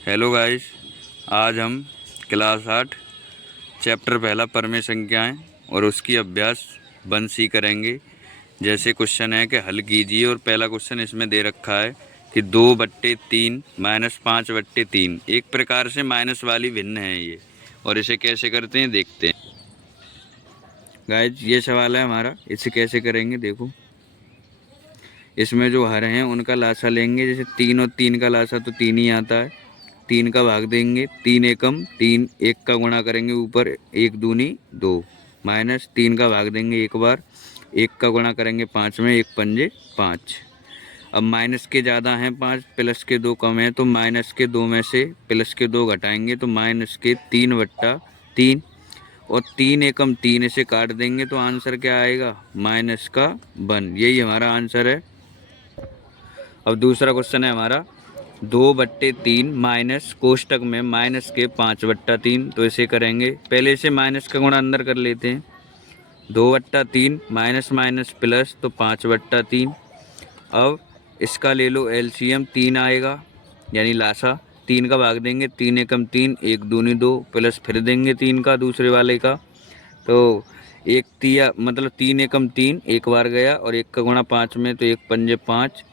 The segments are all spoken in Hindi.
हेलो गाइस, आज हम क्लास 8 चैप्टर पहला परमेय संख्याएं और उसकी अभ्यास 1C करेंगे। जैसे क्वेश्चन है कि हल कीजिए, और पहला क्वेश्चन इसमें दे रखा है कि 2/3 -5/3 एक प्रकार से माइनस वाली भिन्न है ये, और इसे कैसे करते हैं देखते हैं। गाइस, ये सवाल है हमारा, इसे कैसे करेंगे देखो। इसमें जो हर हैं उनका लासा लेंगे। जैसे 3 और 3 का लासा तो 3 ही आता है। 3 का भाग देंगे, 3 एकम 3, 1 का गुणा करेंगे ऊपर, 1 दूनी 2, माइनस 3 का भाग देंगे एक बार, 1 का गुणा करेंगे 5 में, 1 पंजे 5। अब माइनस के ज़्यादा हैं 5, प्लस के 2 कम है, तो माइनस के 2 में से प्लस के 2 घटाएंगे तो माइनस के 3/3, और 3 एकम 3 इसे काट देंगे तो आंसर क्या आएगा, माइनस का 1। यही हमारा आंसर है। अब दूसरा क्वेश्चन है हमारा 2/3 माइनस कोष्टक में माइनस के 5/3। तो इसे करेंगे, पहले इसे माइनस का गुणा अंदर कर लेते हैं। 2/3 माइनस माइनस प्लस, तो 5/3। अब इसका ले लो एलसीएम, 3 आएगा यानी लासा। 3 का भाग देंगे, 3 एकम 3, 1 दूनी 2, प्लस फिर देंगे 3 का दूसरे वाले का, तो 1 तिया मतलब 3 एकम 3 एक बार गया, और 1 का गुणा 5 में, तो 1 पंजे 5,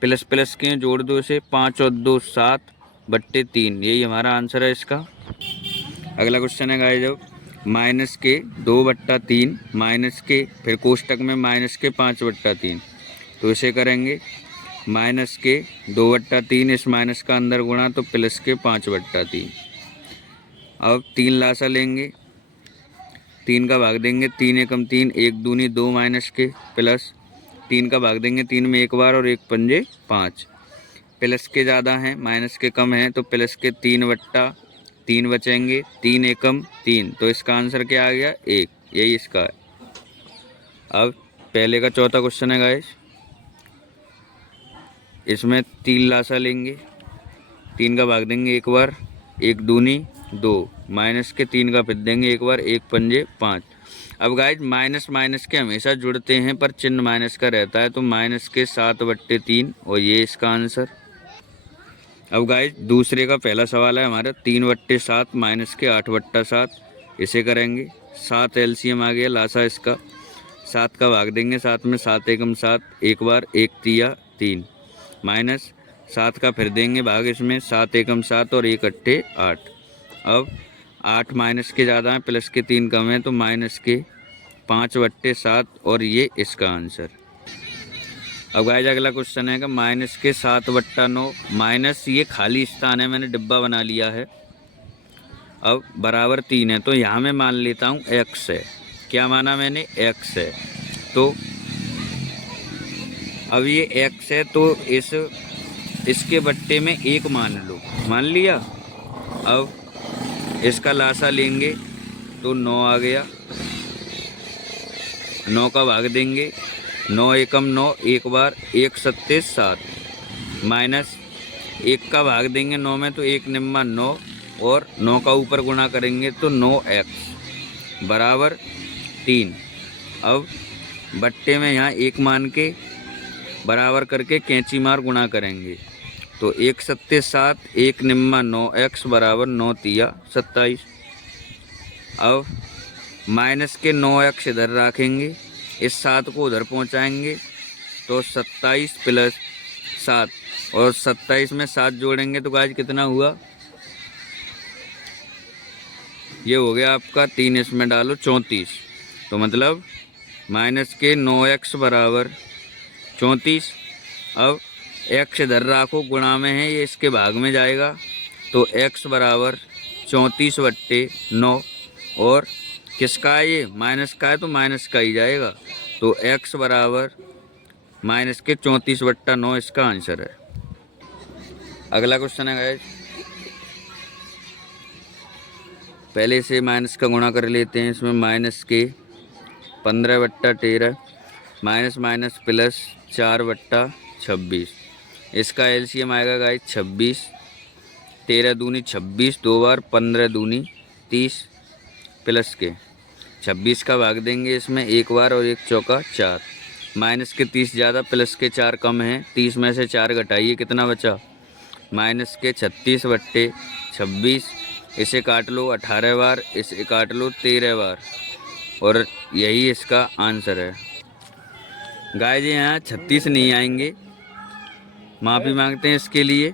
प्लस प्लस के जोड़ दो इसे, 5 और 2 7/3। यही हमारा आंसर है इसका। अगला क्वेश्चन है गाइस, जब माइनस के 2/3 माइनस के फिर कोष्टक में माइनस के 5/3, तो इसे करेंगे माइनस के 2/3 इस माइनस का अंदर गुणा, तो प्लस के 5/3। अब 3 लासा लेंगे, 3 का भाग देंगे, 3 एकम 3, 1 दूनी 2 माइनस के, प्लस 3 का भाग देंगे 3 में एक बार, और 1 पंजे 5। प्लस के ज़्यादा हैं माइनस के कम हैं, तो प्लस के 3/3 बचेंगे, 3 एकम 3, तो इसका आंसर क्या आ गया, 1। यही इसका है। अब पहले का चौथा क्वेश्चन है गाइस, इसमें 3 लासा लेंगे, 3 का भाग देंगे एक बार, 1 दूनी 2, माइनस के 3 का फिर देंगे एक बार, 1 पंजे 5। अब गाइज माइनस माइनस के हमेशा जुड़ते हैं, पर चिन्ह माइनस का रहता है, तो माइनस के 7/3, और ये इसका आंसर। अब गाइज दूसरे का पहला सवाल है हमारा 3/7 माइनस के 8/7। इसे करेंगे, 7 एलसीएम आ गया लासा इसका। 7 का भाग देंगे, 7 में 7 एकम 7 एक बार, 1 तिया 3, माइनस 7 का फिर देंगे भाग इसमें, 7 एकम 7 और 1 अट्ठे 8। अब 8 माइनस के ज़्यादा हैं, प्लस के 3 कम है, तो माइनस के 5/7, और ये इसका आंसर। अब गाइस अगला क्वेश्चन है कि माइनस के 7/9 माइनस ये खाली स्थान है, मैंने डिब्बा बना लिया है। अब बराबर 3 है, तो यहाँ मैं मान लेता हूँ x है। क्या माना मैंने, x है। तो अब ये x है, तो इसके बट्टे में 1 मान लो, मान लिया। अब इसका लासा लेंगे तो 9 आ गया, 9 का भाग देंगे, 9 एकम 9 एक बार, 1 सत्ते 7, माइनस 1 का भाग देंगे 9 में, तो 1 निम्मा 9, और 9 का ऊपर गुणा करेंगे तो 9x बराबर 3। अब बट्टे में यहाँ 1 मान के बराबर करके कैंची मार गुणा करेंगे, तो 1 सत्ते 7, 1 निम्मा 9x बराबर 9 तिया 27। अब माइनस के 9x इधर रखेंगे, इस 7 को उधर पहुंचाएंगे, तो 27 प्लस 7, और 27 में 7 जोड़ेंगे तो गाइस कितना हुआ, ये हो गया आपका 3, इसमें डालो 34। तो मतलब माइनस के 9x बराबर 34। अब x इधर रखो, गुणा में है ये, इसके भाग में जाएगा, तो x बराबर 34/9, और किसका है ये, माइनस का है, तो माइनस का ही जाएगा, तो x बराबर माइनस के 34/9 इसका आंसर है। अगला क्वेश्चन है गाइस, पहले से माइनस का गुणा कर लेते हैं। इसमें माइनस के 15/13 माइनस माइनस प्लस 4/26, इसका एलसीएम आएगा गाइस 26, 13 दूनी 26 दो बार, 15 दूनी 30, प्लस के 26 का भाग देंगे इसमें एक बार, और 1 चौका 4, माइनस के 30 ज़्यादा, प्लस के 4 कम है, 30 में से 4 घटाइए कितना बचा, माइनस के 36 बट्टे 26, इसे काट लो 18 बार, इसे काट लो 13 बार, और यही इसका आंसर है। गाइस यहाँ 36 नहीं आएंगे, माफ़ी मांगते हैं इसके लिए।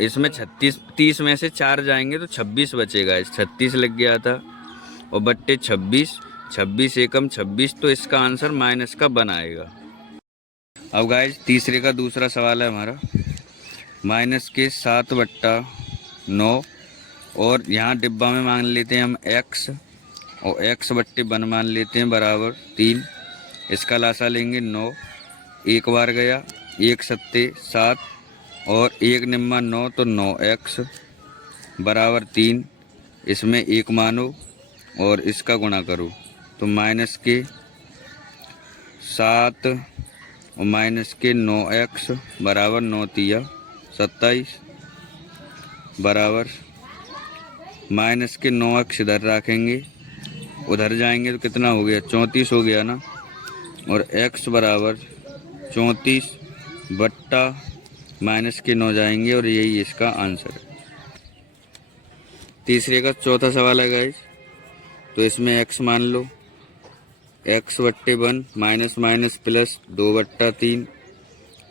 इसमें 30 में से 4 जाएंगे तो 26 बचेगा। इस 36 लग गया था और बट्टे 26 एकम 26, तो इसका आंसर माइनस का 1 आएगा। अब गाइस तीसरे का दूसरा सवाल है हमारा, माइनस के 7/9, और यहाँ डिब्बा में मान लेते हैं हम x, और x बट्टे 1 मान लेते हैं बराबर 3। इसका लासा लेंगे 9, एक बार गया, 1 सत्ते 7 और 1 निम्मा 9, तो 9x बराबर 3। इसमें 1 मानो और इसका गुणा करो, तो माइनस के 7 और माइनस के 9x बराबर 9 तिया 27 बराबर माइनस के 9x इधर रखेंगे, उधर जाएंगे तो कितना हो गया, 34 हो गया ना, और x बराबर 34 बट्टा माइनस के 9 जाएंगे, और यही इसका आंसर है। तीसरे का चौथा सवाल है गाइस, तो इसमें x मान लो, x बट्टे 1 माइनस माइनस प्लस 2/3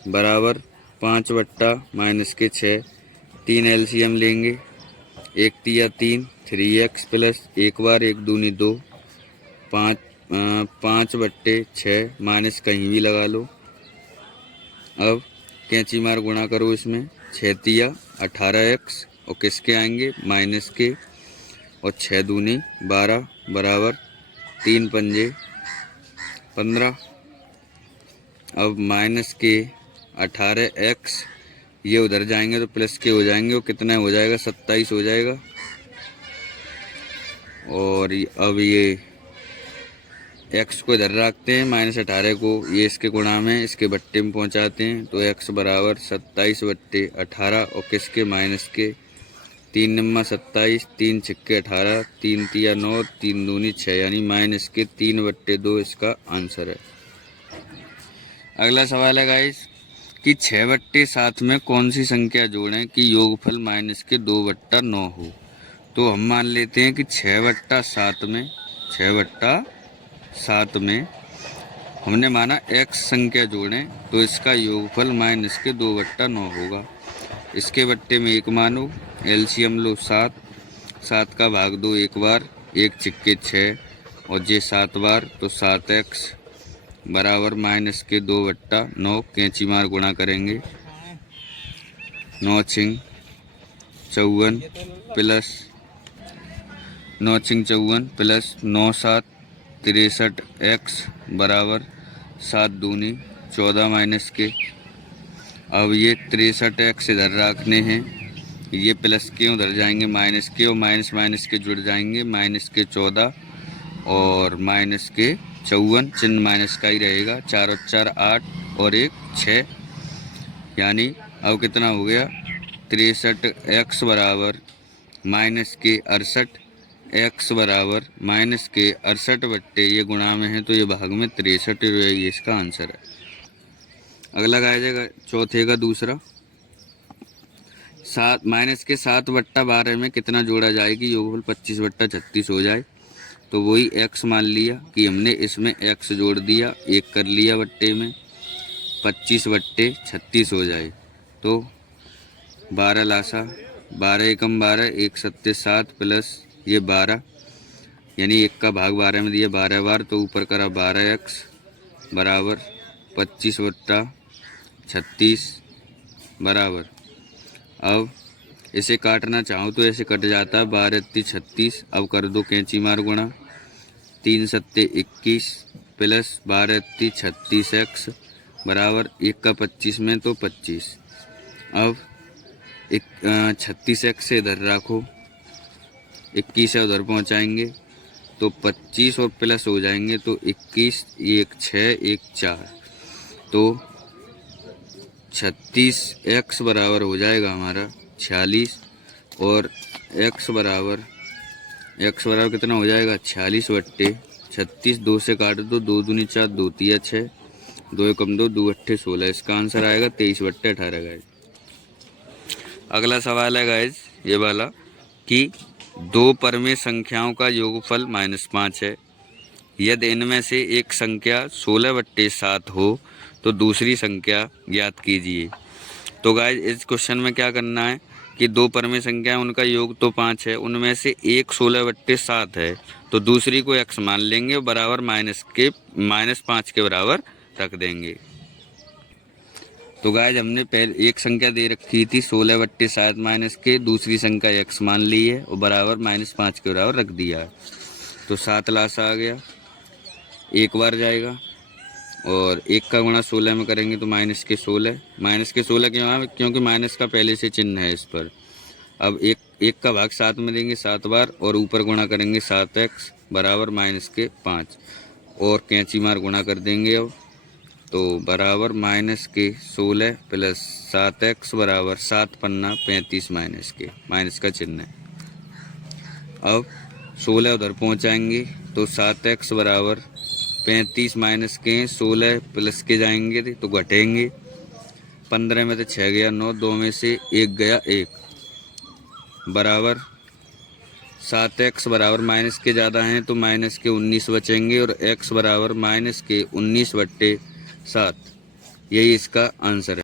बराबर 5 बट्टा माइनस के 6। 3 एलसीएम लेंगे, 1 तिया 3, 3x प्लस 1 बार 1 दूनी 2, 5 बट्टे 6, माइनस कहीं भी लगा लो। अब कैंची मार गुणा करो, इसमें 6 तिया 18x और किसके आएंगे, माइनस के, और 6 दूनी 12 बराबर 3 पंजे 15। अब माइनस के 18x ये उधर जाएंगे तो प्लस के हो जाएंगे, और कितना हो जाएगा, 27 हो जाएगा। और अब ये x को इधर रखते हैं, माइनस 18 को ये इसके गुणा में इसके बट्टे में पहुंचाते हैं, तो x बराबर 27 बट्टे 18 और किसके, माइनस के। 3 निम्मा 27, 3 छिक्के 18, 3 तिया 9, 3 दूनी 6, यानी माइनस के 3/2 इसका आंसर है। अगला सवाल है गाइस कि 6/7 में कौन सी संख्या जोड़ें कि योगफल माइनस के 2/9 हो। तो हम मान लेते हैं कि 6/7 में हमने भाना x संख्या जोड़ें तो इसका योगफल माइनस के 2/9 होगा। इसके बट्टे में 1 मानो, एलसीएम लो 7 का भाग 2 एक बार, 1 छिक्के 6 और जे 7 बार, तो 7x बराबर माइनस के 2/9। कैंची मार गुणा करेंगे, 9 छिंग 54 प्लस 9 छिंग 54 प्लस 9 7 63x बराबर 7 दूनी 14 माइनस के। अब ये 63x इधर रखने हैं, ये प्लस के उधर जाएंगे माइनस के, और माइनस माइनस के जुड़ जाएंगे, माइनस के 14 और माइनस के 54, चिन्ह माइनस का ही रहेगा। 4 और 4 8 और 1 6, यानी अब कितना हो गया, 63x बराबर माइनस के 68, x बराबर माइनस के 68 बट्टे ये गुणा में है तो ये भाग में 63, ये इसका आंसर है। अगला आ जाएगा चौथे का दूसरा, माइनस के 7/12 में कितना जोड़ा जाए कि योगफल 25/36 हो जाए। तो वही x मान लिया कि हमने इसमें x जोड़ दिया, 1 कर लिया बट्टे में, 25/36 हो जाए। तो 12 लासा 12 एकम 12, 1 सत्ते 7 प्लस ये 12, यानी 1 का भाग 12 में दिया 12 बार, तो ऊपर करा 12x बराबर 25/36 बराबर। अब इसे काटना चाहूँ तो ऐसे कट जाता है, 12 × 36। अब कर दो कैंची मार गुणा, 3 सत्ते 21 प्लस 12 × 36x बराबर 1 का 25 में तो 25। अब 36x से इधर रखो, 21 से उधर पहुँचाएंगे तो 25 और प्लस हो जाएंगे, तो 21 1 6 1 4, तो 36x बराबर हो जाएगा हमारा 46, और x बराबर कितना हो जाएगा, 46/36। 2 से काट दो, 2 दूनी 4, 2 तिया 6, 2 एकम 2, 2 अट्ठे 16, इसका आंसर आएगा 23/18 का। अगला सवाल है गाइज ये वाला कि दो परमेय संख्याओं का योगफल -5 है। यदि इनमें से एक संख्या 16/7 हो तो दूसरी संख्या ज्ञात कीजिए। तो गाइज इस क्वेश्चन में क्या करना है कि दो परमेय संख्या उनका योग तो 5 है, उनमें से एक 16/7 है तो दूसरी को x मान लेंगे और बराबर -5 के बराबर रख देंगे। तो गाइज हमने पहले एक संख्या दे रखी थी 16/7 माइनस के, दूसरी संख्या x मान ली है और बराबर -5 के बराबर रख दिया है। तो 7 लासा आ गया, एक बार जाएगा और एक का गुणा 16 में करेंगे तो -16 क्यों है? क्योंकि माइनस का पहले से चिन्ह है इस पर। अब एक का भाग 7 में देंगे 7 बार और ऊपर गुणा करेंगे 7x बराबर -5 और कैंची मार गुणा कर देंगे। अब तो बराबर -16 प्लस 7x बराबर 7 पन्ना 35 माइनस का चिन्ह है। अब 16 उधर पहुंचाएंगे तो 7x बराबर 35 माइनस के 16 प्लस के जाएंगे तो घटेंगे। 15 में तो 6 गया 9, 2 में से 1 गया 1 बराबर 7x बराबर माइनस के ज़्यादा हैं तो माइनस के 19 बचेंगे और x बराबर -19/7। यही इसका आंसर है।